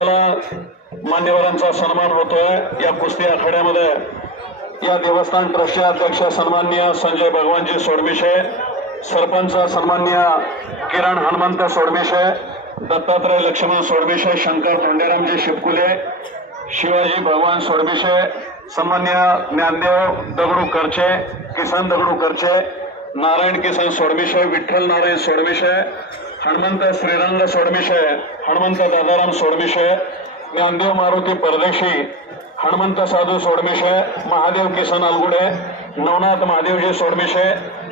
मान्यवरांचा सन्मान होतोय या कुस्ती आखाड्यामध्ये। या देवस्थान ट्रस्टचे अध्यक्ष सन्माननीय संजय भगवानजी सोडमिशे, सरपंच सन्माननीय किरण हनुमंत सोडमिशे, दत्तात्रय लक्ष्मण सोडमिशे, शंकर धोंडेरामजी शिवकुले, शिवाजी भगवान सोडमिशे, सन्माननीय ज्ञानदेव दगडू करचे, किसन दगडू करचे, नारायण किसन सोडमिशे, विठ्ठल नारायण सोडमिशे, हनुमंत श्रीरंग सोडमिशे, हनुमंत दादाराम सोडमिशे, ज्ञानदेव मारुती परदेशी, हनुमंत साधू सोडमिशे, महादेव किसन अलगुडे, नवनाथ महादेवजी सोडमिशे,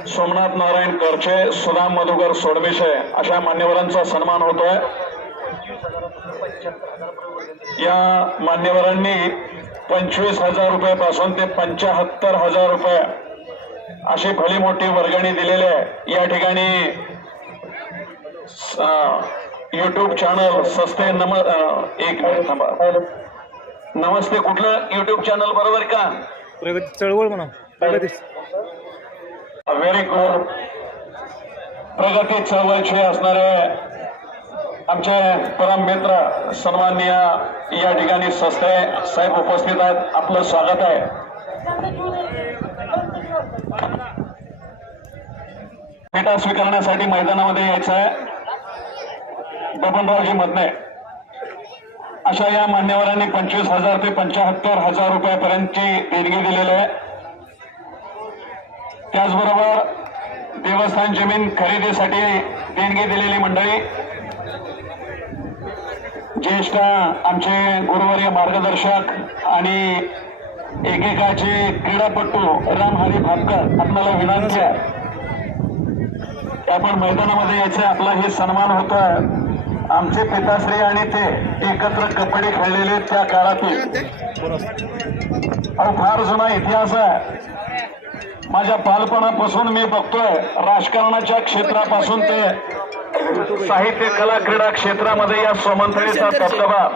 सोमनाथ नारायण करचे, सुदाम मधुकर सोडमिशे अशा मान्यवरांचा सन्मान होतोय। या मान्यवरांनी 25,000 रुपयापासून ते 75,000 रुपये अशी भली मोठी वर्गणी दिलेली आहे। या ठिकाणी यूट्यूब चॅनल सस्ते एक मिनिट थांबा, नमस्ते कुठलं यूट्यूब चॅनल बरोबर का? प्रगती चळवळ म्हणा, प्रगती व्हेरी गुड। प्रगती चळवळीचे असणारे आमचे परम मित्र सन्माननीय या ठिकाणी सस्ते साहेब उपस्थित आहेत, आपलं स्वागत आहे। भेटा स्वीकारण्यासाठी मैदानामध्ये यायचं आहे बबनरावजी मधने। अशा या मान्यवरांनी 25,000 ते 75,000 रुपयापर्यंतची देणगी दिलेली आहे। त्याचबरोबर देवस्थान जमीन खरेदीसाठी देणगी दिलेली मंडळी, ज्येष्ठ आमचे गुरुवर्य मार्गदर्शक आणि एकेकाचे क्रीडापटू रामहरी भापकर, आपल्याला विनंती आहे आपण मैदानामध्ये यायचे, आपला हे सन्मान होतोय। आमचे पिताश्री आणि ते एकत्र कबड्डी खेळलेले त्या काळातील फार जुना इतिहास आहे। माझ्या बालपणापासून मी बघतोय, राजकारणाच्या क्षेत्रापासून ते साहित्य कला क्रीडा क्षेत्रामध्ये या सोमंथळीचा दबदबा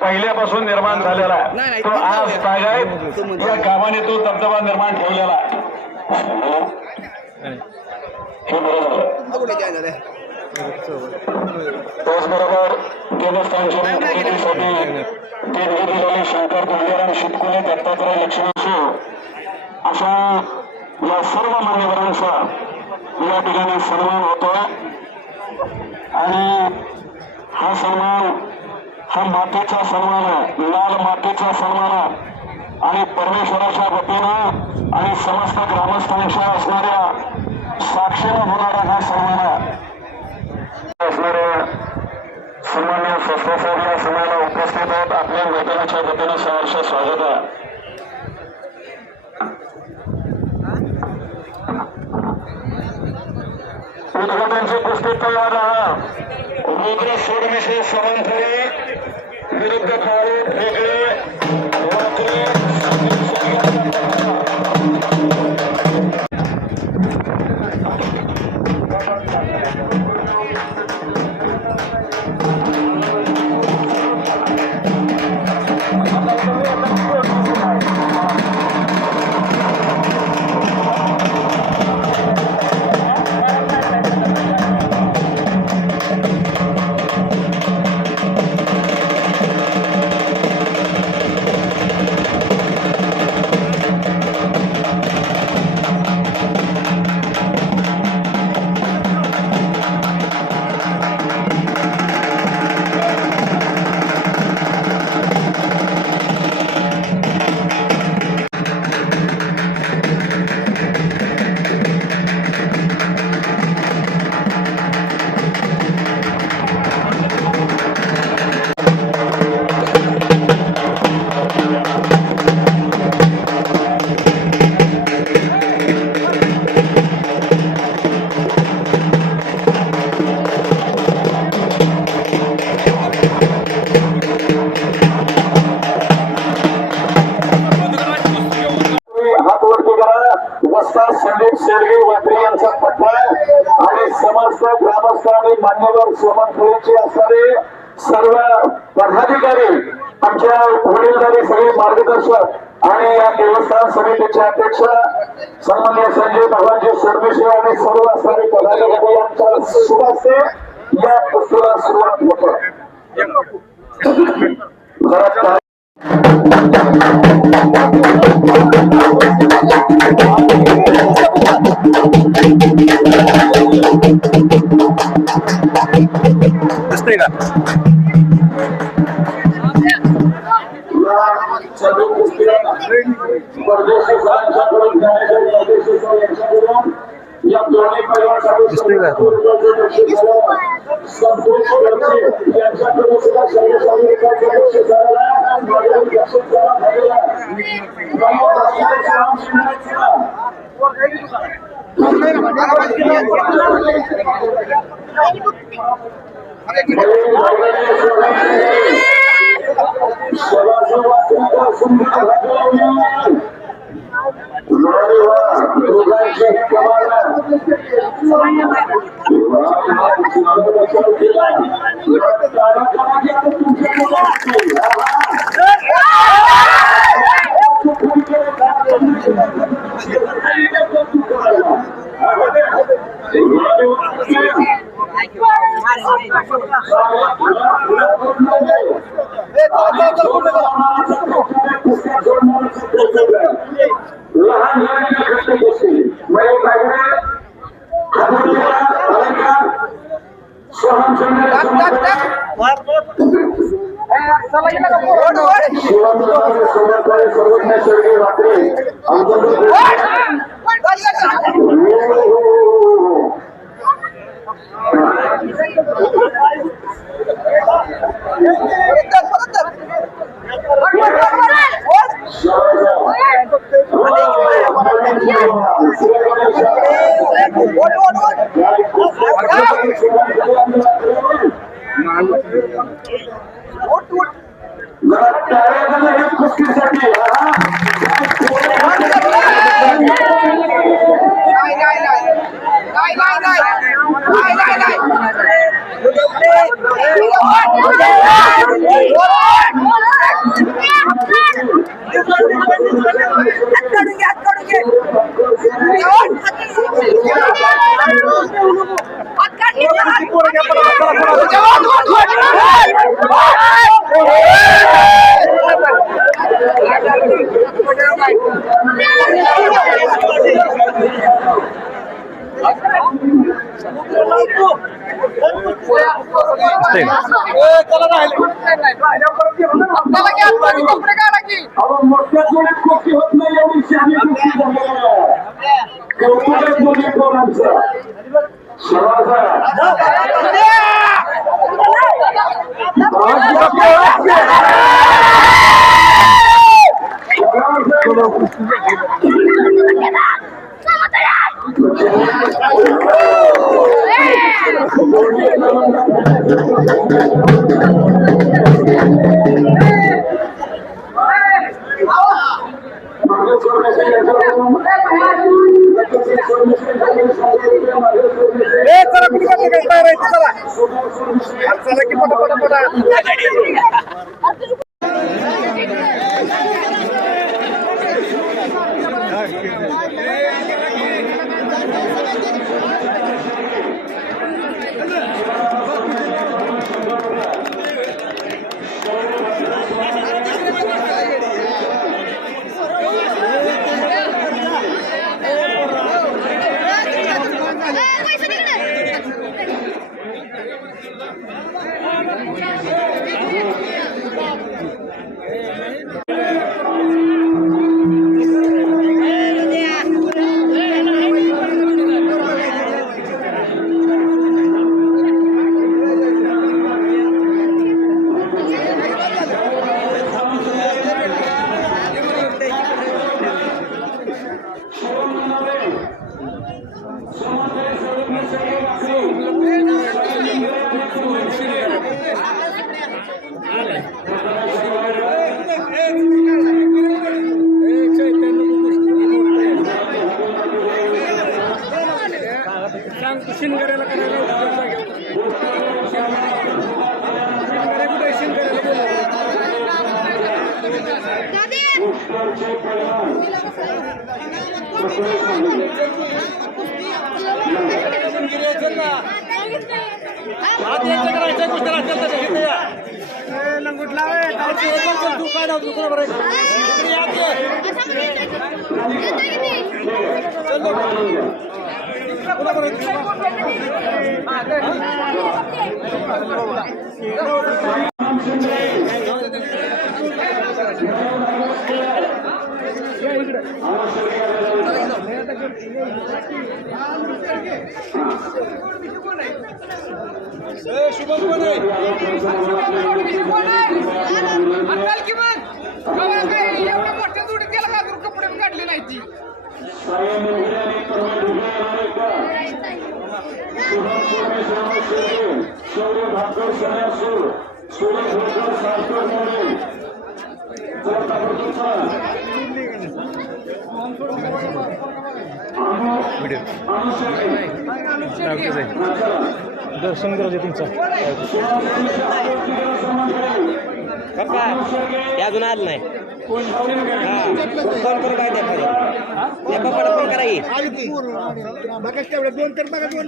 पहिल्यापासून निर्माण झालेला आहे। तो आज तागायत या गावाने तो दबदबा निर्माण ठेवलेला आहे। हे बरोबर। त्याचबरोबर देवस्थानच्या खरेदीसाठी देणगी दिलेले शंकर धोंडेराम शिवकुले, दत्तात्रय लक्ष्मण अशा या सर्व मान्यवरांचा या ठिकाणी सन्मान होतो। आणि हा सन्मान हा मातेचा सन्मान आहे, लाल मातेचा सन्मान आहे आणि परमेश्वराच्या वतीनं आणि समस्त ग्रामस्थांच्या असणाऱ्या साक्षीनं होणारा हा सन्मान आहे। असणाऱ्या सन्मान्य शस्त्र साहेब या समयाला उपस्थित आहेत, आपल्या मैदानाच्या वतीनं सहर्ष स्वागत आहे। उद्घाटनची कुस्ती तयार राहा। रुद्र सोडमिशे सोमंथळी विरुद्ध काळे ठेकळे वाकरे संदीप शेरगी वाकरी यांचा पट्टा आणि समस्त ग्रामस्थ आणि मान्यवर सोमंथळीचे असणारे सर्व पदाधिकारी, आमच्या वडीलधारी सगळे मार्गदर्शक आणि या देवस्थान समितीचे अध्यक्ष सन्माननीय संजय भगवानजी सोडमिशे आणि सर्व असणारे पदाधिकारी यांच्या शुभ हस्ते या कुस्तीला सुरुवात होते। दिसतंय का? सर्व कुस्त्या परदेशी खेळाडूंकडून घेण्यासाठी अध्यक्ष सर यांच्याकडून या दोन्ही पैलवानांसाठी दिसतंय का तुम्हाला? संतोष खडसे यांच्याकडून सुद्धा सर्व सामन्याचे बक्षीस झालेलं आहे आणि माझ्याकडे बक्षीस जमा झालेलं आहे. कपडे काढले नाही ती शौर्य भाकर सन्यासूर सुरेश होकर सारखं मोरे दर्शन करायचे तुमचं अजून आलं नाही फोन करून काय फोन करा दोन कर बघा दोन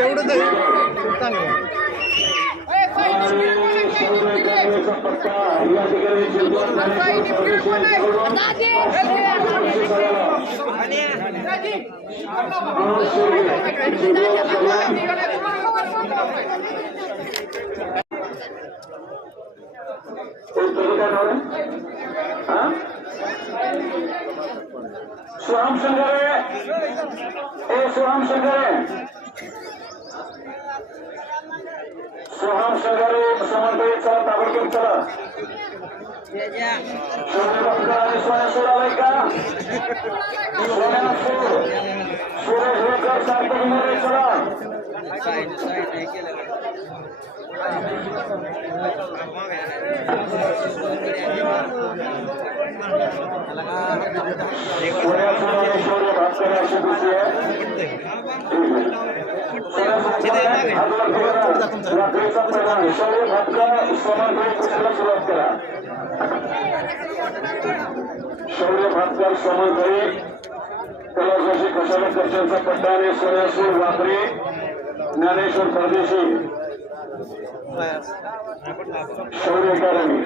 एवढंच आहे चांगलं पट्टा या ठिकाणी सुहाम शंकरे सुहाम शंकरे सुहाम शंकरे समन्वय चला ताबडतोब चला सोन्यासूर आलाय का सोन्यासूर सुरेश होकर सार्थक मोरे चला शौर्य भास्कर अशी खुशी आहे रात्रीचा परिणाम शौर्य भास्कर समन्वय कुस्तीला सुरुवात करा शौर्य भास्कर समन्वय कलाजोशी कशाला कर्जांचा पट्टा आणि सोन्यासूर वापरे ज्ञानेश्वर परदेशी शौर्य अकॅडमी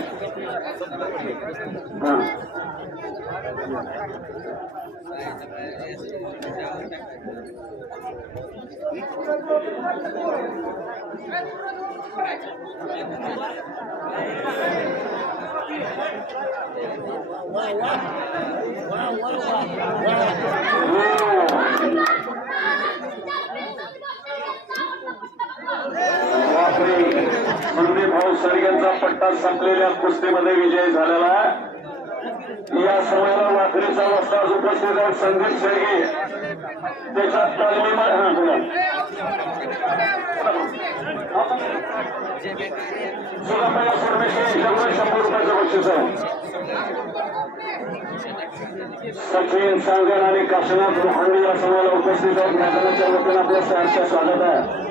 संदीप भाऊ सरगेंचा पट्टा संपलेल्या कुस्तीमध्ये विजय झालेला या समयाला वाखरीचा वस्ताद उपस्थित आहे संदीप शेळगे त्याच्या तालमीमध्ये ₹100 बक्षीस आहे सचिन सांगण आणि काशीनाथ लोखंडे या समयाला उपस्थित आहेत मैदानाच्या वतीनं आपल्या सहर्ष स्वागत आहे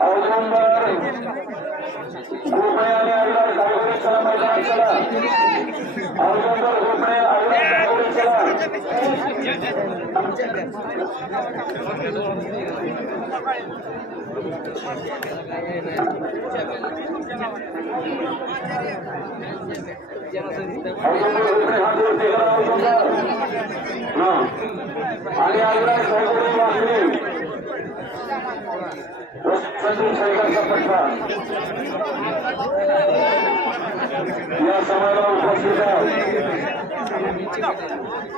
औरंगाबाद गोपणे आणि अविनाश दागोरे चला मैदानात चला औरंगाबाद गोपणे अविनाश दागोरे चला गोपणे हात वरती करा औरंगाबाद आणि अविनाश दागोरे वाकडी संदीप शेळगेंचा पट्टा या समयाला उपस्थित आहे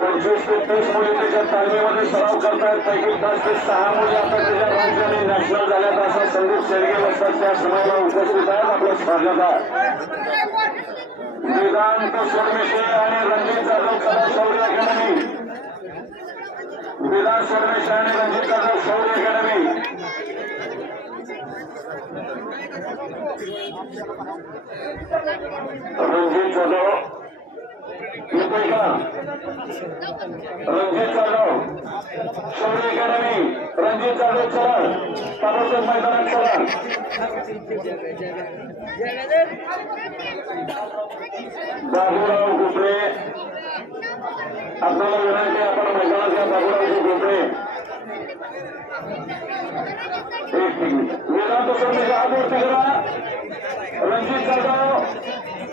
25 ते 30 मुली त्याच्या तालमीमध्ये सराव करतायत पैकी 5 ते 6 मुली आता त्याच्या राज्याने नॅशनल झाल्यात असा संदीप शेळगे असतात त्या समयाला उपस्थित आहेत आपलं स्वागत आहे वेदांत सोडमेशे आणि रणजित जाधव कला शौर्य अकॅडमी वेदांत सोडमेशे आणि रणजित जाधव शौर्य अकॅडमी रणजित जाधव येतोय का रणजित जाधव शौर्य अकॅडमी रणजित जाधव चला ताबडतोब मैदानात चला बाबूराव गोपळे आपल्याला विनंती आपण मैदानात या बाबूरावजी गोपळे वेदांत सोडणीचे हात वरती करा. रणजित जाधव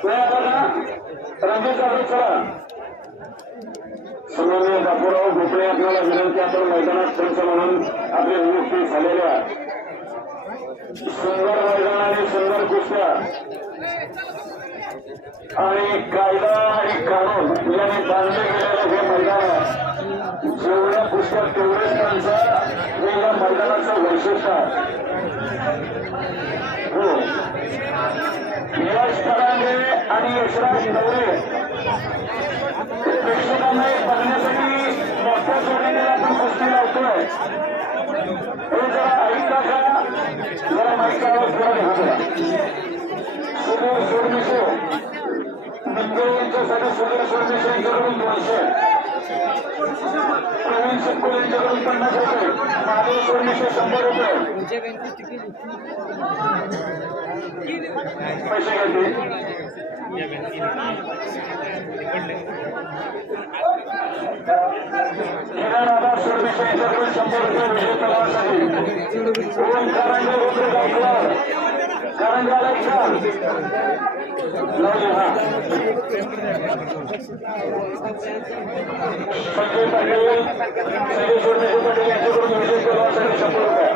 तयार बघा. रणजित जाधव चला. सन्माननीय बापूराव भोपळे आपल्याला विनंती, आपण मैदानात पंच म्हणून आपली नियुक्ती झालेल्या सुंदर मैदान आणि सुंदर कुस्त्या आणि कायदा आणि कानून याने बांधले गेलेलं हे मैदान आहे. जेवढ्या कुस्त्या तेवढेच त्यांचं हे या मैदानाचं वैशिष्ट्य आहे. हो, यश फरांगे आणि यशराज नवरे प्रेक्षकांना एक बघण्यासाठी मोठ्या जोडीने आपण कुस्ती लावतोय. हे जरा ऐकता का? जरा माहिती आवाज जरा घ्या. सुधीर सोडमिशे मुंबई यांच्यासाठी सुधीर सोडमिशे यांच्याकडून 200, प्रवीण शिवकुल यांच्याकडून 50 रुपये, महादेव सोडमिशे 100 रुपये पैसे घेते. किरण आबाद सोडमिशे यांच्याकडून 100 रुपये विजय तलावासाठी. ओम कारंजा रुद्र गायकवाड कारंजाला इशार लावले. हा संजय पाटील संजय सोडमिशे पाटील यांच्याकडून विजय तलावासाठी 100 रुपये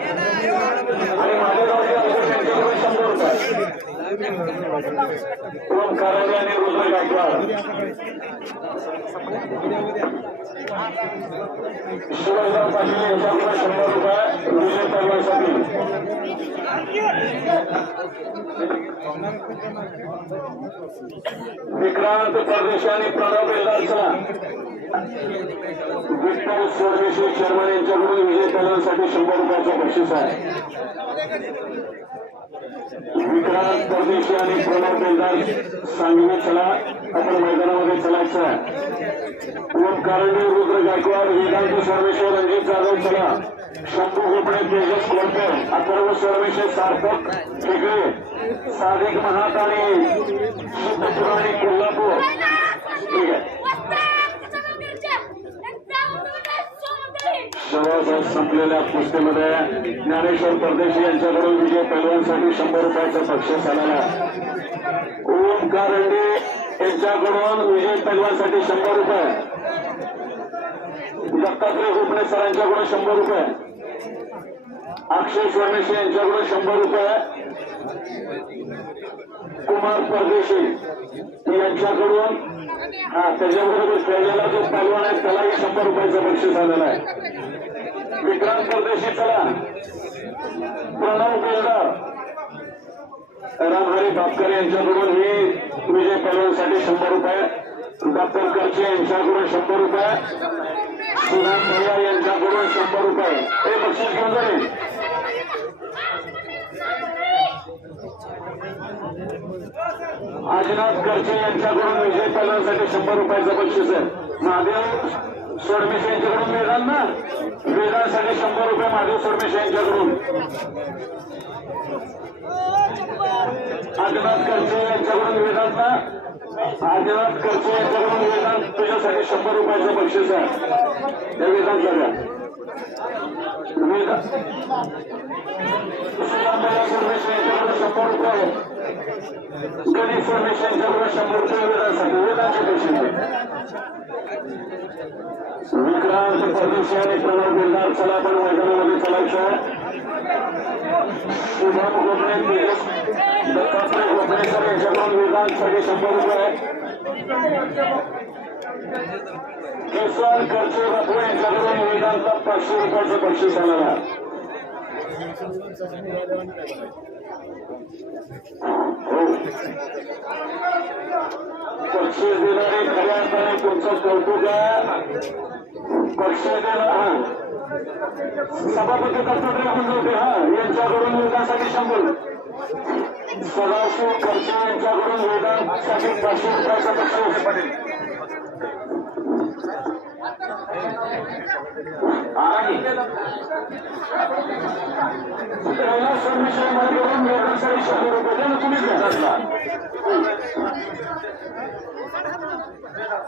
आणि मालेगावचे अवघड यांच्याकडून 100 रुपये. ओम कारंजा आणि रुद्र गायकवाड. शिवाजीराव पाटील यांच्याकडून 100 रुपये विजय तलवारसाठी. विक्रांत परदेशी आणि प्रणव बेलदारचा विठ्ठल सोडमिशे चेअरमन यांच्याकडून विजय तलवारसाठी 100 रुपयाचं बक्षीस आहे. विक्रांत परदेशी आणि प्रणव बेलदार सांगली चला, आपण मैदानामध्ये चलायचं आहे. ओम कारंडे रुद्र गायकवाड वेदांत सर्वेश्वर रणजित जाधव चला, शंभू गोपडे तेजस कोळपे अथर्व सर्वेश्वर सार्थक वेगळे सादिक महात आणि सिद्धपुर आणि कोल्हापूर. ठीक आहे, जवळजवळ संपलेल्या कुस्तीमध्ये ज्ञानेश्वर परदेशी यांच्याकडून विजय पैलवानसाठी 100 रुपयाचं बक्षीस आलेलं आहे. ओम कारंडे यांच्याकडून विजय पैलवानसाठी 100 रुपये, दत्तात्रय गोपणे सरांच्याकडून 100 रुपये, अक्षय सोमेशी यांच्याकडून 100 रुपये, कुमार परदेशी यांच्याकडून त्याच्याबरोबर खेळलेला जो पैलवान आहे त्यालाही 100 रुपयाचं बक्षीस आलेलं आहे. विक्रांत परदेशी चला, प्रणव बेलदार रामहरी बापकर यांच्याकडून ही विजय पैलवानसाठी 100 रुपये, डॉक्टर करचे यांच्याकडून 100 रुपये, सुधाम भैया यांच्याकडून 100 रुपये. हे बक्षीस घेऊन जाईल. आजनाथ करचे यांच्याकडून विजय पैलवानसाठी 100 रुपयाचं बक्षीस आहे. महादेव सोडमिशे यांच्याकडून वेदांत ना, वेदांसाठी 100 रुपये महादेव सोडमिशे यांच्याकडून. आजनाथ करचे यांच्याकडून वेदांत ना, आदिनाथ करचे यांच्याकडून वेदांत तुझ्यासाठी 100 रुपयाचं बक्षीस आहे. या वेदांत झाल्या सोडमिशे यांच्याकडून 100 रुपये, गणेश सोडमिशे यांच्याकडून 100 रुपये वेदांसाठी वेदांचे बक्षीस आहे. विक्रांत परदेशी आणि प्रणव बेलदार चला, आपण मैदानामध्ये चलायचं आहे. शुभम गोपणे तेजस दत्तात्रय गोपणेकर यांच्याकडून वेदांतसाठी 100 रुपये, किसन करचे बापू यांच्याकडून वेदांतला 500 रुपयाचं बक्षीस आलेलं आहे. बक्षीस देणारे खऱ्या अर्थाने तुमचं कौतुक आहे. बक्षीस देणार सभापती दत्तात्रय गुंजवते यांच्याकडून वेदांसाठी 100, सदाशिव खर्चे यांच्याकडून वेदांसाठी 500 रुपयाचं बक्षीस. आणि सर्वेक्षण मध्ये व्यवसायी 100 रुपये द्या ना तुम्हीच घेतला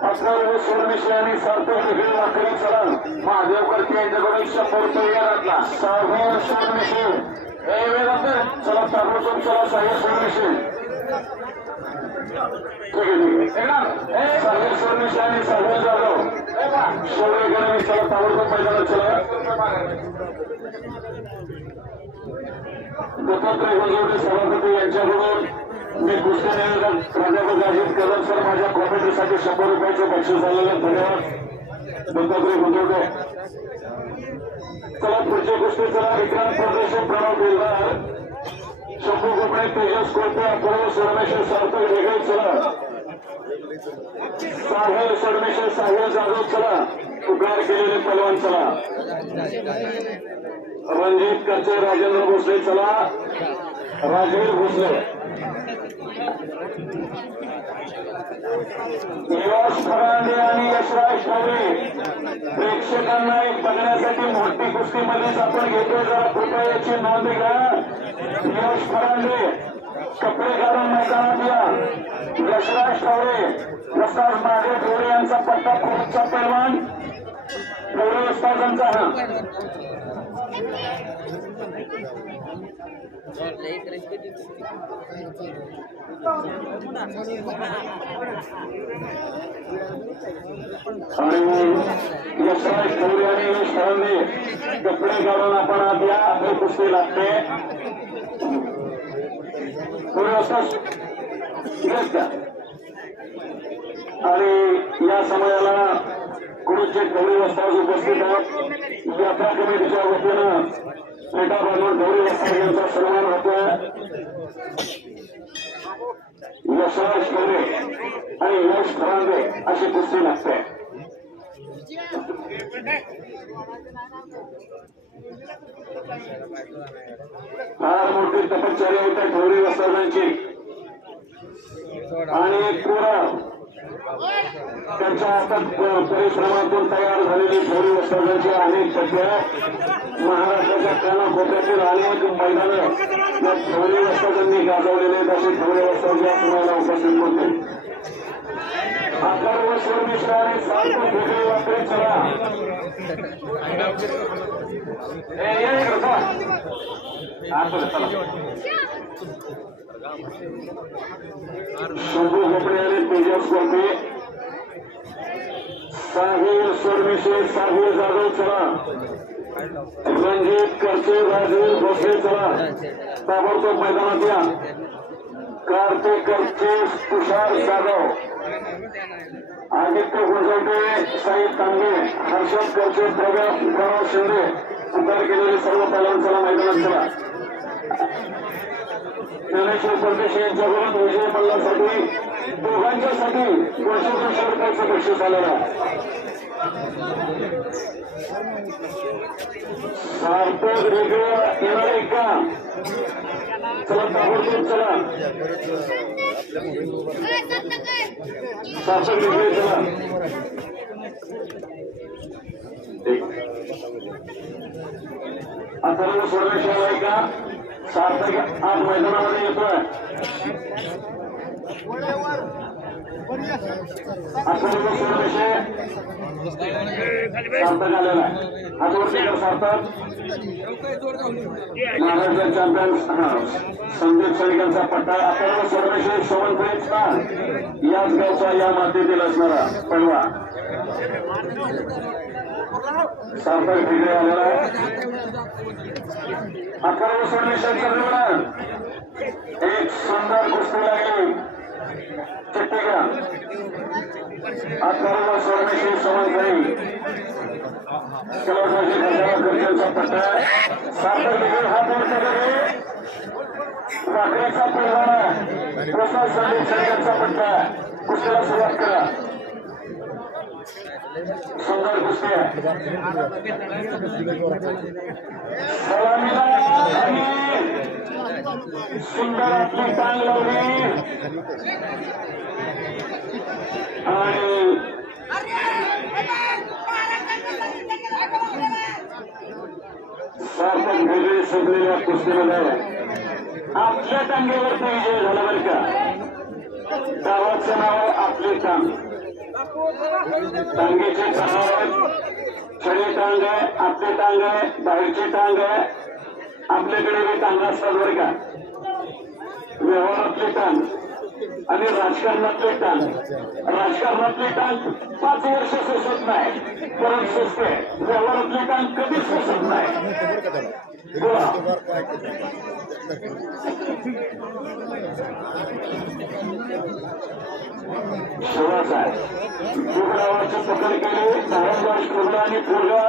11 सोडमिश्र आणि सार्थक वेगळी वाकडी चला महादेवकरती यांच्याकडून 100 रुपये घातला 6 सोडमिश्र हे वेळ चला ताबडतोब चला 6 सोडमिश्र साहिल सोडमिश्र आणि साहिल जाधव शेवळेकरांनी चला ताबडतोब मैदानात चला दत्तात्रय गोंजवडे सभापती यांच्याकडून मी कुस्ती निवेदन प्राध्यापक अजित कदम सर माझ्या कॉमेंट्रीसाठी 100 रुपयाचं बक्षीस झालेलं धन्यवाद दत्तात्रय गोंजवडे चला पुढची कुस्ती चला विक्रांत प्रदेश प्रणव बेलदार शंभू कोपडे तेजस कोळपे अपूर्व सोडमेश्वर सार्थक वेगळे चला साहिल सोडमेश्वर साहिल जाधव चला पुकार केलेले पलवान चला रणजित करचे राजेंद्र भोसले चला राजवीर भोसले यश फरांदे आणि यशराज ठाकरे प्रेक्षकांना एक बघण्यासाठी मोठी कुस्तीमध्येच आपण घेतोय जरा कृपया याची नोंद घ्या यश फरांदे कपडे घालून मैदानात या यशराज ठाकरे प्रसाद मागे ठोरे यांचा पट्टा पुरुषचा पैलवान ठोरे उस्तादांचा आणि यशराज ठोरे आणि यश फरांदे कपडे घालून आपण आत या हे कुस्ती लागते थोडे वाजता आणि या समयाला कुरुचे गौरी वस्ताज उपस्थित आहेत यात्रा कमिटीच्या वतीनं पेटा बांधून गौरी वस्ताज यांचा सन्मान होतोय यशराज ठोरे आणि यश फरांदे अशी कुस्ती लागते फार मोठी तपश्चर्या होत्या ठोरी वस्ताजांची आणि एक कोरा त्यांच्या हातात परिश्रमातून तयार झालेली ठोरी वस्ताजांची अनेक सध्या महाराष्ट्राच्या कानाकोपऱ्यातील अनेक मैदानं या ठोरी वस्ताजांनी गाजवलेले आहेत असे ठोरी वस्ताज या तुम्हाला उपस्थित होते अकर्व मिश्र आणि सार्थक वेगळी वाकडी चला शंभू कपडे आणि तेजस कोळपे साहिल सोडमिश्रे साहिल जाधव चला रणजित करचे राजवीर भोसले चला ताबडतोब मैदानात या कार्तिक करचे तुषार जाधव आदित्य गुंजवटे साई तांबे हर्षद करचे प्रणव शिंदे पुकार केलेले सर्व पैलवान चला मैदानात चला ज्ञानेश्वर परदेशी यांच्याकडून विजय मल्लासाठी दोघांच्यासाठी 200 रुपयाचं बक्षीस आलेलं आहे सार्थक वेगळं येणार का चला ताबडतोब चला सार्थक वेगळे चला अथर्व सोडवेश्वर का सार्थक आज मैदानामध्ये येतोय अथर्व सोडवेश्वर सार्थक आलेला आहे आज वर्षीकर सार्थक महाराष्ट्र चॅम्पियन संदीप सैनिकांचा पट्टा अथर्व सोडवेश्वर सोमनपुरी स्थान याच गावचा या मातीतील असणारा पडवा सार्थक वेगळे आलेला आहे अथर्व सोडवेश्वरचा एक सुंदर कुस्ती लागली चिट्टीका अथर्व सोडवेश्वर सोमनपुरी खर्चाचा पट्टा सार्थक वेगळे हात वरच्या वाकड्याचा पैलवान प्रसाद संदीप सैनिकांचा पट्टा कुस्तीला सुरुवात करा सुंदर कुस्ती आहे सलामीला सुंदर आपली टांग लावली आणि वेगवेगळे संपलेल्या कुस्तीमध्ये आपल्या टांगेवरती विजय झाला बरं का. गावाचं नाव आपले टांग. टांगेची टांग खरी टांग आहे, आपली टांग आहे, बाहेरची टांग आहे. आपल्याकडे बी टांग असतात बरं का. व्यवहारातली टांग आणि राजकारणातली टांग. राजकारणातली टांग 5 वर्ष सोसत नाही, परत सोसते. व्यवहारातली टांग कधीच सोसत नाही. बोला. शिवाच आहे गावाची पकड केली. धारणदार कुर्ला आणि पूर्गा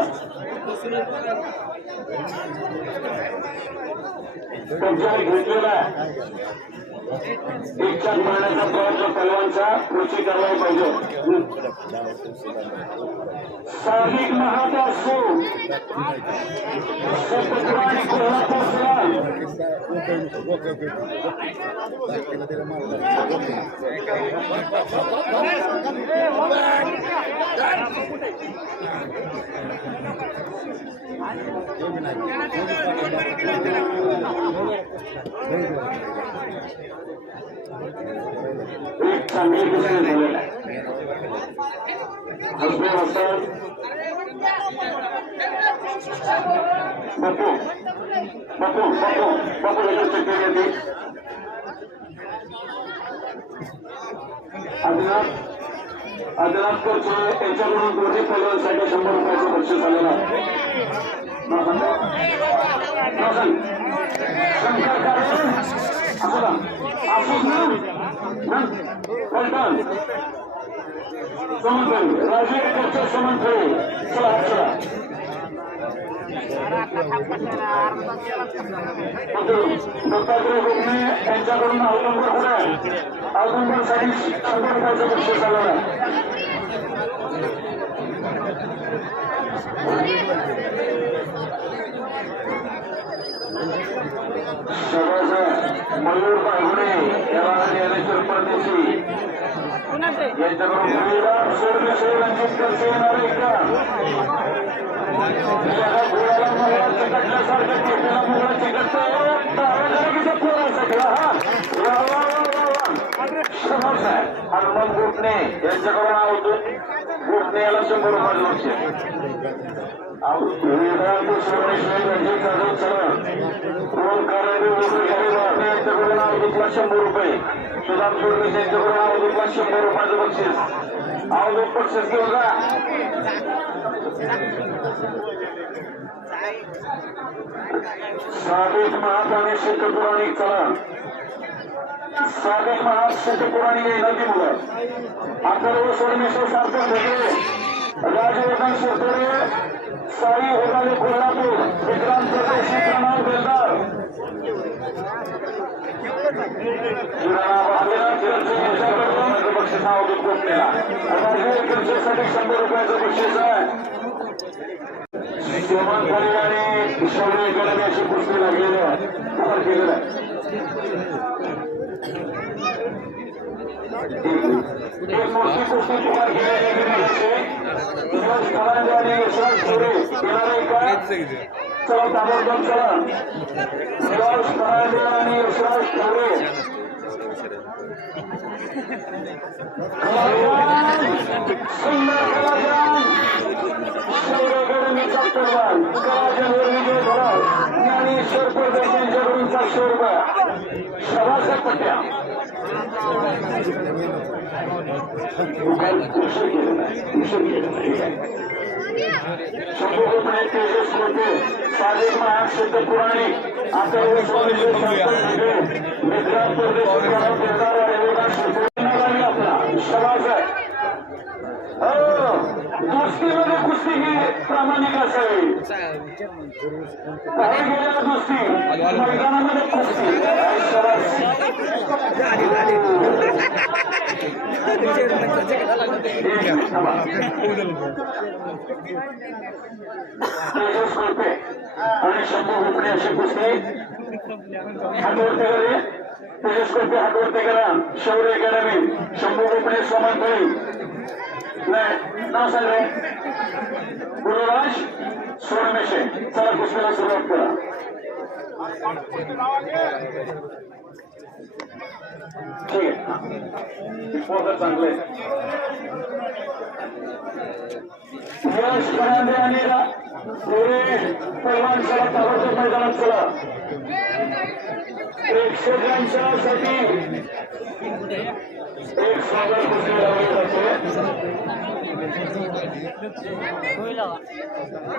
कब्जाने घेतलेला आहे. एक चाक मारण्याचा प्रयत्न पहलवानचा रुची कारवाई पाहिजे. साधिक महादासू सतपुरा आणि कोल्हापूरचा एक चांगली कुस्ती झालेला आहे. हसबे असतात बापू बापू बापू बापू लगेच चक्कर येते. आदिनाथपूरचे यांच्याकडून दोन्ही पैलवानसाठी 100 रुपयाचं बक्षीस आलेलं आहे. शंकर कारणे असू ना पलटण समन्वय राजकीय समन्वय. चला चला दत्तात्रय गोखले यांच्याकडून औदुंबरसाठी 100 रुपयाचं बक्षीस आलेलं आहे. मयूर बागुडे याला ज्ञानेश्वर परदेशी यांच्याकडून रंजित खर्च येणार आहे का. घोड्याला मुला चिकटल्यासारखं केलेला मुला चिकटतं पोरासाठी. हनुमान गोपणे यांच्याकडून आवडून गोपणे याला 100 रुपये बक्षीस. रणजित जाधव चरण यांच्याकडून अवधूतला 100 रुपये. सुदाम जोडणीस यांच्याकडून अवधूतला 100 रुपयाचं बक्षीस. अवधूत बक्षीस घेऊन जा. साधिक महात आणि सिद्धपुराणिक चला. साधिक महात सिद्धपुराणिक नदी मुलं अथर्व सोडमेश्वर सारखं ठेवले. राजवर्धन शिरतोरे साई होगाले कोल्हापूर विक्रांत प्रदेशी प्रणव बेलदार बक्षीस अवधूत गोपणेला. खर्चासाठी 100 रुपयाचं बक्षीस आहे. सोमान खाली आणि शौर्य अकॅडमी अशी कुस्ती लागलेली आहे. पुकार केलेला आहे. एक मोठी कुस्ती पुकार केलेली यशवंत फलांडे आणि यशवंत सुरे येणार आहे का. चला ताबडतोब चला. यशवंत फलांडे आणि यशवंत सुरे सुंदर कलाजान शौर्य अकॅडमीचा पहलवान कलाजानवर विजय झाला. ज्ञानेश्वर परदेशी यांच्याकडून 700 रुपये. सभासद पट्ट्या संपूर्णपणे तेजस होते. साधिक महान सिद्धपुराणिक अथर्व सोडमेश्वर मित्रांत परदेशी आपला समाज आहे. दोस्तीमध्ये कुस्ती ही प्रामाणिक असावी. बाहेर गेलेल्या कुस्ती मैदानामध्ये कुस्ती तेजस कोळपे आणि शंभू हुपणे अशी कुस्ती हातवरती तेजस कोळपे हातवरती करा. शौर्य अकॅडमी शंभू हुपणे सोमनफळी नाही नाव सांगा. गुरुराज सोडमेशे. चला कुस्तीला सुरुवात करा. ठीक आहे पोहोचत चांगले यश करांदे आणि पुढे पैलवान चला ताबडतोब मैदानात चला प्रेक्षकांसाठी एक स्वागत कुस्ती लावली जाते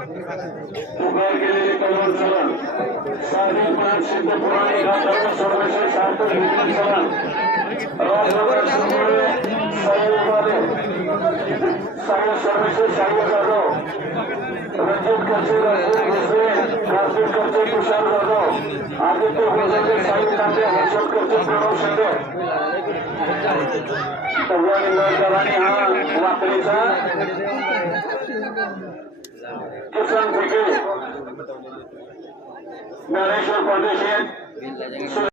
उभार केलेले पैलवान चलन साधेपणात सिद्ध पुराणे गांधर्व सर्वेश्वर सार्थक विज्ञान चलन राजनगर सुंदरे साहेब उभारे साहेब सर्वेश्वर साहेब जाधव रंजित करचे राजपूत भोसले कार्तिक करचे तुषार जाधव आदित्य भोसले साहिब तांबे हर्षद करचे प्रणव शिंदे भगवान इंदोरकर आणि हा वाकरीचा किसन फिके ज्ञानेश्वर परदेशी